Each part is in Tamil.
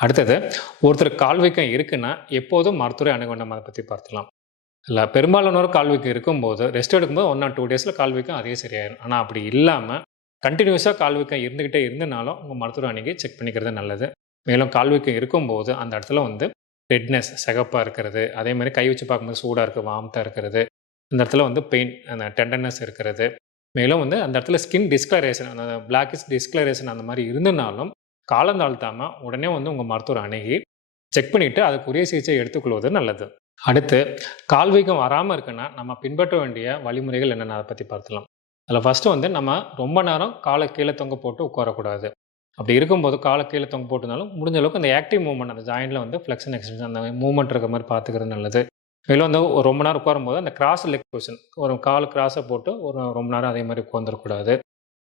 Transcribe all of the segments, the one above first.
அடுத்தது, ஒருத்தருக்கு கால் வீக்கம் இருக்குன்னா, எப்போதும் மருத்துவரை அணுக வேண்டாம். அத பத்தி பார்க்கலாம். இல்ல பெரும்பாலானோர் கால் வீக்கம் இருக்கும்போது, ரெஸ்ட் எடுக்கும்போது 1 ஆர் 2 டேஸ்ல கால் வீக்கம் அதே சரியாயிரும். ஆனா அப்படி இல்லாம, கன்டினியூஸா கால் வீக்கம் இருந்துகிட்டே இருந்தனாலும், உங்க மருத்துவர அணுகி செக் பண்ணிக்கிறது நல்லது. மேலும் கால் வீக்கம் இருக்கும்போது, அந்த இடத்துல வந்து ரெட்னஸ் சிகப்பா இருக்கிறது, அதேமாரி கை வச்சு பார்க்கும்போது சூடா இருக்கு, வார்ம்த்தா இருக்கிறது, அந்த இடத்துல வந்து பெயின், அந்த டெண்டர்னஸ் இருக்கிறது, மேலும் வந்து அந்த இடத்துல ஸ்கின் டிஸ்கலரேஷன், அந்த பிளாக்கிஷ் டிஸ்கலரேஷன் அந்த மாரி இருந்தனாலும், காலம் தாழ்த்தாம உடனே வந்து உங்க மருத்துவர அணுகி, செக் பண்ணிட்டு அதுக்குரிய சிகிச்சை எடுத்துக்கொள்வது நல்லது. அடுத்து, கால் வீக்கம் வராம இருக்குன்னா, நம்ம பின்பற்ற வேண்டிய வழிமுறைகள் என்னென்ன அத பத்தி பார்க்கலாம். அதில ஃபர்ஸ்ட்டு வந்து நம்ம ரொம்ப நேரம் கால கீழ தொங்க போட்டு உட்காரக்கூடாது. அப்படி இருக்கும்போது கால கீழ தொங்க போட்டிருந்தாலும், முடிஞ்ச அளவுக்கு அந்த ஆக்டிவ் மூவ்மெண்ட் அந்த ஜாயிண்ட்ல வந்து ஃப்ளெக்ஷன், எக்ஸ்டென்ஷன் அந்த மூவ்மெண்ட் இருக்க மாரி பார்த்துக்கிறது நல்லது. மேலும் வந்து ஒரு ரொம்ப நேரம் உட்காரும்போது, அந்த கிராஸ் லெக் பொசிஷன் ஒரு கால் கிராஸா போட்டு ஒரு ரொம்ப நேரம் அதே மாரி உட்காந்துரக்கூடாது.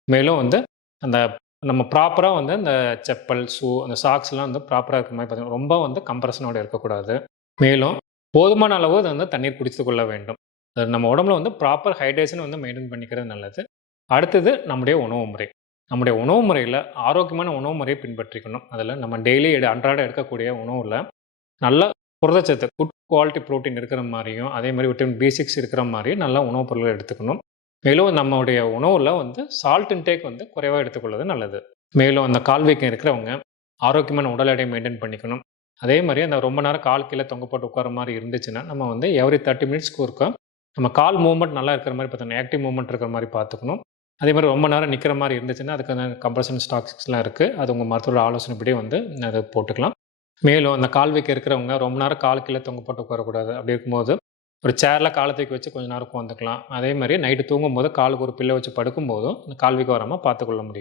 மேலும் வந்து அந்த நம்ம ப்ராப்பரா வந்து அந்த செப்பல், ஷூ, அந்த சாக்ஸ்லாம் வந்து ப்ராப்பரா இருக்கிற மாரி பார்த்துக்கணும். ரொம்ப வந்து கம்ப்ரஷனோட இருக்கக்கூடாது. மேலும் போதுமான அளவு அது வந்து தண்ணீர் குடித்துக் கொள்ள வேண்டும். நம்ம உடம்புல வந்து ப்ராப்பர் ஹைட்ரேஷன் வந்து மெயின்டெயின் பண்ணிக்கிறது நல்லது. அடுத்தது நம்முடைய உணவு முறை. நம்முடைய உணவு முறையில ஆரோக்கியமான உணவு முறையை பின்பற்றிக்கணும். அதில நம்ம டெய்லி அன்றாடம் எடுக்கக்கூடிய உணவுல நல்ல புரதச்சத்து, குட் குவாலிட்டி புரோட்டீன் இருக்கிற மாரியும், அதே மாரி விட்டமின் B6 இருக்கிற மாரியும் நல்ல உணவுப் பொருட்கள் எடுத்துக்கணும். மேலும் நம்முடைய உணவுல வந்து சால்ட் இன்டேக் வந்து குறைவா எடுத்துக்கொள்வது நல்லது. மேலும் அந்த கால் வீக்கம் இருக்கிறவங்க ஆரோக்கியமான உடல் எடையை மெயின்டெயின் பண்ணிக்கணும். அதே மாரி அந்த ரொம்ப நேரம் கால் கீழ தொங்க போட்டு உட்கார்ற மாரி இருந்துச்சுன்னா, நம்ம வந்து எவரி 30 மினிட்ஸ்க்கு ஒருக்கா நம்ம கால் மூவ்மெண்ட் நல்லா இருக்கிற மாரி பார்த்துக்கணும். ஆக்டிவ் மூவ்மெண்ட் இருக்கிற மாரி பார்த்துக்கணும். அதே மாரி ரொம்ப நேரம் நிக்கிற மாரி இருந்துச்சுன்னா, அதுக்கான கம்ப்ரஷன் ஸ்டாக்ஸ்லாம் இருக்கு. அது உங்க மருத்துவரோட ஆலோசனைப்படி வந்து அத போட்டுக்கலாம். மேலும் அந்த கால் வீக்கம் இருக்கிறவங்க ரொம்ப நேரம் கால் கீழ தொங்க போட்டு உட்காரக்கூடாது. அப்படி இருக்கும்போது, ஒரு சேர்ல கால தூக்கி வச்சு கொஞ்ச நேரம் உட்காந்துக்கலாம். அதே மாரி நைட்டு தூங்கும்போது காலுக்கு ஒரு பில்லோ வச்சு படுக்கும்போதும், இந்த கால் வீக்கம் வராம பார்த்துக்கொள்ள முடியும்.